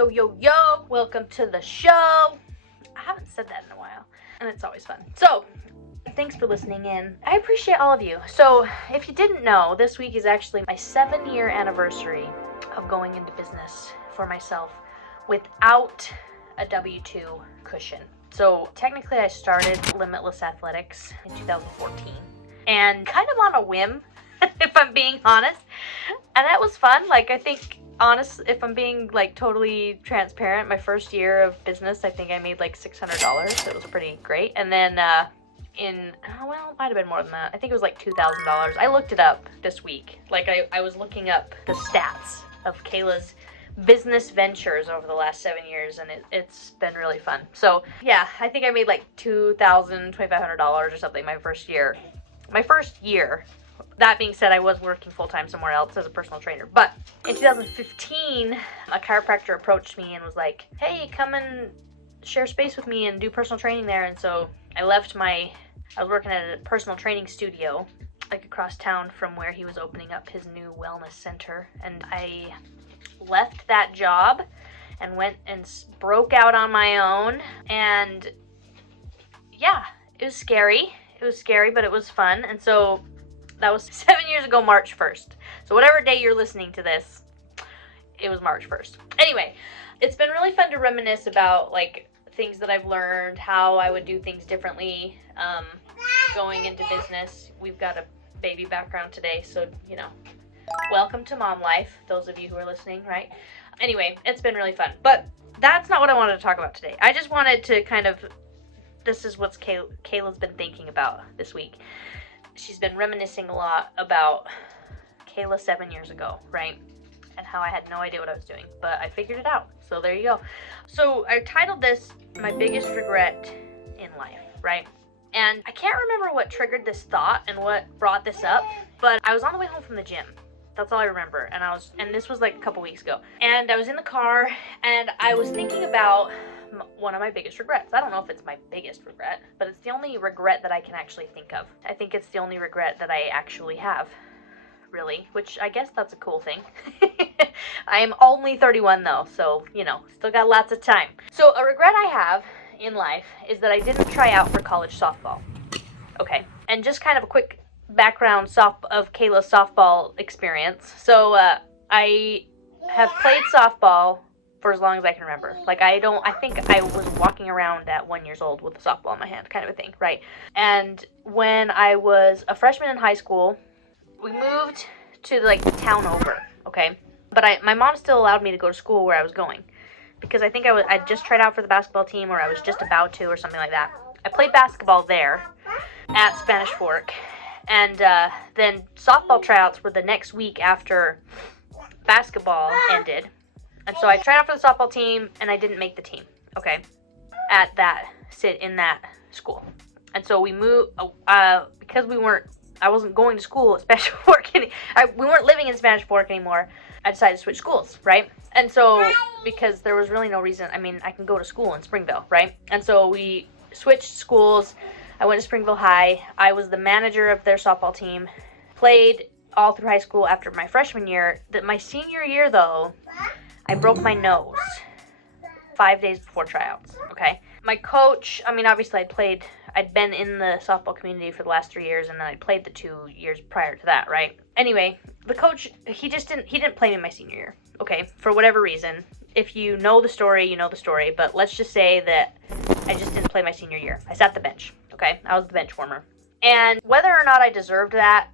Yo, yo, yo, welcome to the show. I haven't said that in a while, and it's always fun. So, thanks for listening in. I appreciate all of you. So, if you didn't know, this week is actually my 7-year anniversary of going into business for myself without a W-2 cushion. So, technically I started Limitless Athletics in 2014, and kind of on a whim, if I'm being honest. And that was fun. Like, I think, if I'm being like totally transparent, my first year of business, I think I made like $600. It was pretty great. And then it might have been more than that. I think it was like $2,000. I looked it up this week. Like, I was looking up the stats of Kayla's business ventures over the last 7 years, and it's been really fun. So yeah, I think I made like $2,000, $2,500 or something my first year. That being said, I was working full-time somewhere else as a personal trainer. But in 2015, a chiropractor approached me and was like, hey, come and share space with me and do personal training there. And so I was working at a personal training studio, like across town from where he was opening up his new wellness center. And I left that job and went and broke out on my own. And yeah, it was scary. But it was fun. And so that was 7 years ago, March 1st. So whatever day you're listening to this, it was March 1st. Anyway, it's been really fun to reminisce about like things that I've learned, how I would do things differently going into business. We've got a baby background today, so, welcome to mom life, those of you who are listening, right? Anyway, it's been really fun. But that's not what I wanted to talk about today. I just wanted to this is what Kayla's been thinking about this week. She's been reminiscing a lot about Kayla 7 years ago, right? And how I had no idea what I was doing, but I figured it out. So there you go. So I titled this My Biggest Regret in Life, right? And I can't remember what triggered this thought and what brought this up, but I was on the way home from the gym. That's all I remember. And this was like a couple weeks ago. And I was in the car and I was thinking about one of my biggest regrets. I don't know if it's my biggest regret, but it's the only regret that I can actually think of. I think it's the only regret that I actually have, really, which I guess that's a cool thing. I am only 31 though, so, still got lots of time. So a regret I have in life is that I didn't try out for college softball. Okay, and just kind of a quick background of Kayla's softball experience. So I have played softball for as long as I can remember. Like, I think I was walking around at 1 year old with a softball in my hand, kind of a thing, right? And when I was a freshman in high school, we moved to like the town over, okay? But my mom still allowed me to go to school where I was going, because I think I'd just tried out for the basketball team, or I was just about to, or something like that. I played basketball there at Spanish Fork, and then softball tryouts were the next week after basketball ended. And so I tried out for the softball team, and I didn't make the team, okay, in that school. And so we moved, because I wasn't going to school at Spanish Fork, we weren't living in Spanish Fork anymore, I decided to switch schools, right? And so, because there was really no reason, I can go to school in Springville, right? And so we switched schools. I went to Springville High. I was the manager of their softball team, played all through high school after my freshman year. My senior year, though, I broke my nose 5 days before tryouts, okay? My coach, obviously I'd been in the softball community for the last 3 years, and then I'd played the 2 years prior to that, right? Anyway, the coach, he didn't play me my senior year, okay? For whatever reason. If you know the story, you know the story, but let's just say that I just didn't play my senior year. I sat the bench, okay? I was the bench warmer. And whether or not I deserved that,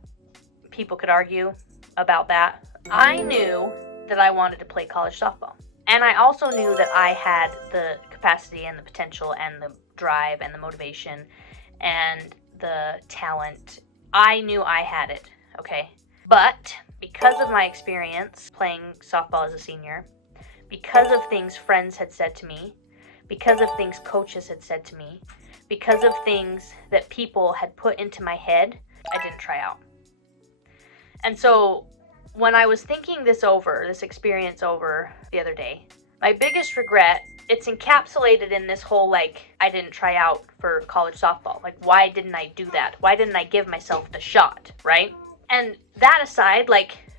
people could argue about that. I knew that I wanted to play college softball. And I also knew that I had the capacity and the potential and the drive and the motivation and the talent. I knew I had it, okay? But because of my experience playing softball as a senior, because of things friends had said to me, because of things coaches had said to me, because of things that people had put into my head, I didn't try out. And so when I was thinking this experience over the other day, my biggest regret, it's encapsulated in this whole, I didn't try out for college softball. Why didn't I do that? Why didn't I give myself the shot, right? And that aside,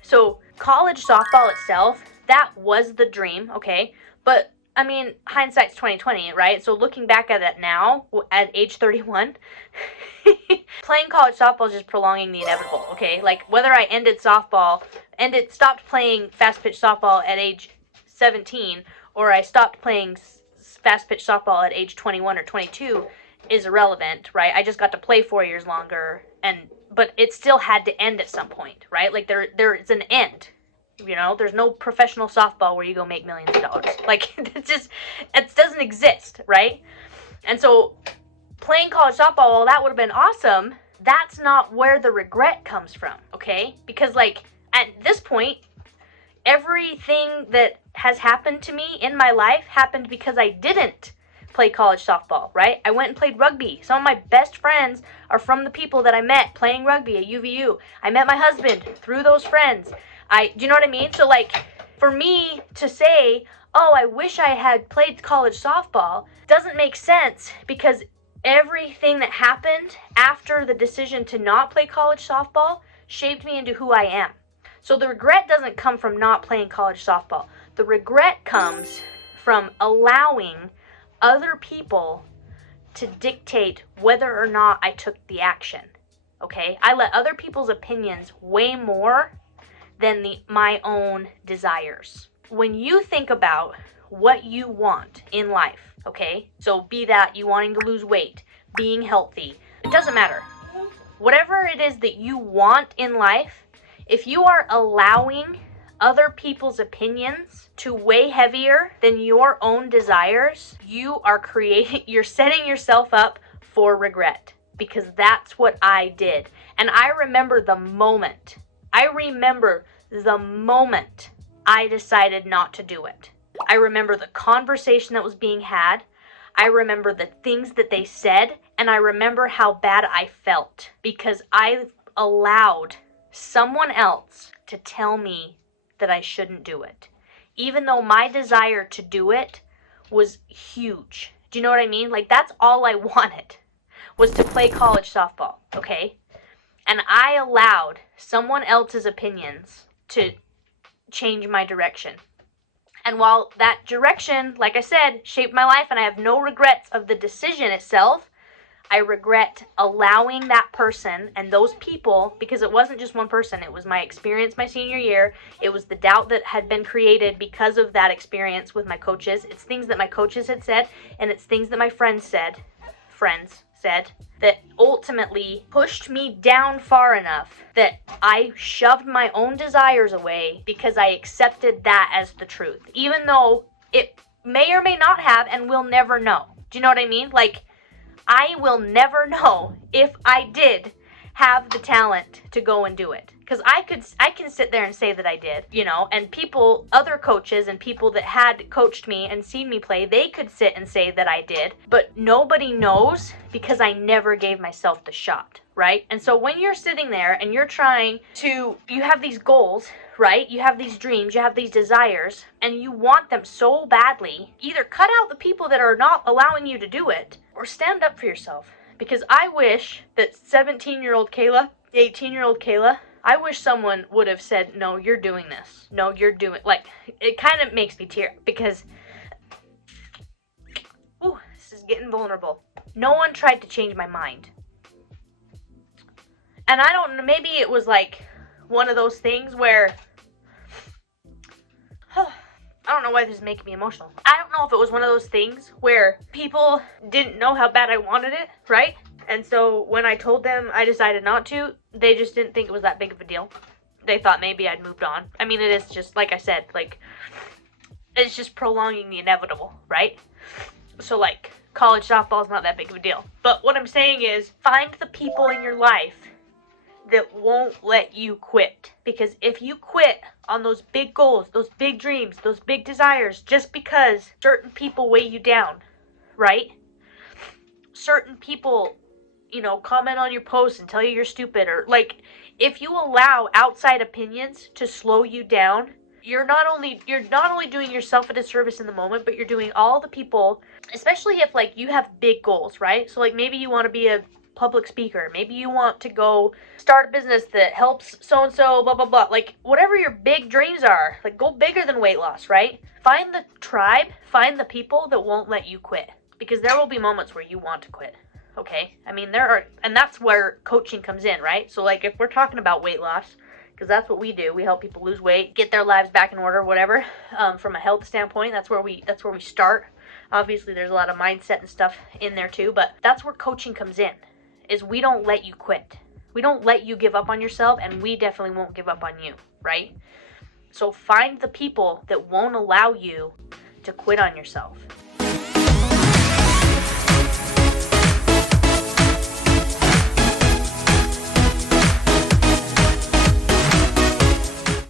so college softball itself that was the dream, okay? But I mean, hindsight's 2020, right? So looking back at it now, at age 31, playing college softball is just prolonging the inevitable, okay? Like, whether I stopped playing fast pitch softball at age 17, or I stopped playing fast pitch softball at age 21 or 22 is irrelevant, right? I just got to play 4 years longer, but it still had to end at some point, right? Like, there's an end. You know, there's no professional softball where you go make millions of dollars. Like, it doesn't exist, right? And so playing college softball, while that would have been awesome, that's not where the regret comes from, okay? Because, like, at this point, everything that has happened to me in my life happened because I didn't play college softball, right? I went and played rugby. Some of my best friends are from the people that I met playing rugby at UVU. I met my husband through those friends. Do you know what I mean? So, like, for me to say, oh, I wish I had played college softball, doesn't make sense, because everything that happened after the decision to not play college softball shaped me into who I am. So the regret doesn't come from not playing college softball. The regret comes from allowing other people to dictate whether or not I took the action, okay? I let other people's opinions weigh more than my own desires. When you think about what you want in life, okay? So be that you wanting to lose weight, being healthy, it doesn't matter. Whatever it is that you want in life, if you are allowing other people's opinions to weigh heavier than your own desires, you're setting yourself up for regret, because that's what I did. And I remember the moment I decided not to do it. I remember the conversation that was being had. I remember the things that they said, and I remember how bad I felt because I allowed someone else to tell me that I shouldn't do it, even though my desire to do it was huge. Do you know what I mean? Like, that's all I wanted, was to play college softball, okay? And I allowed someone else's opinions to change my direction. And while that direction, like I said, shaped my life, and I have no regrets of the decision itself, I regret allowing that person and those people, because it wasn't just one person, it was my experience my senior year, it was the doubt that had been created because of that experience with my coaches, it's things that my coaches had said, and it's things that my friends said, that ultimately pushed me down far enough that I shoved my own desires away because I accepted that as the truth, even though it may or may not have, and we'll never know. Do you know what I mean? Like, I will never know if I did have the talent to go and do it. Because I can sit there and say that I did, you know, and other coaches and people that had coached me and seen me play, they could sit and say that I did, but nobody knows because I never gave myself the shot, right? And so when you're sitting there and you have these goals, right? You have these dreams, you have these desires, and you want them so badly, either cut out the people that are not allowing you to do it, or stand up for yourself. Because I wish that 17-year-old Kayla, 18-year-old Kayla, I wish someone would have said, no, you're doing this. No, you're doing, like, it kind of makes me tear, because, this is getting vulnerable. No one tried to change my mind. And I don't know, maybe it was like one of those things where, I don't know why this is making me emotional. I don't know if it was one of those things where people didn't know how bad I wanted it, right? And so when I told them I decided not to, they just didn't think it was that big of a deal. They thought maybe I'd moved on. I mean, it is just, like I said, like, it's just prolonging the inevitable, right? So, like, college softball is not that big of a deal. But what I'm saying is, find the people in your life that won't let you quit. Because if you quit on those big goals, those big dreams, those big desires, just because certain people weigh you down, right? Certain people, you know, comment on your posts and tell you you're stupid, or, like, if you allow outside opinions to slow you down, you're not only doing yourself a disservice in the moment, but you're doing all the people, especially if, like, you have big goals, right? So, like, maybe you want to be a public speaker. Maybe you want to go start a business that helps so-and-so, blah, blah, blah. Like, whatever your big dreams are, like, go bigger than weight loss, right? Find the tribe, find the people that won't let you quit. Because there will be moments where you want to quit, okay? I mean, and that's where coaching comes in, right? So, like, if we're talking about weight loss, because that's what we do, we help people lose weight, get their lives back in order, whatever. From a health standpoint, that's where we start. Obviously, there's a lot of mindset and stuff in there too, but that's where coaching comes in, is we don't let you quit. We don't let you give up on yourself, and we definitely won't give up on you, right? So find the people that won't allow you to quit on yourself.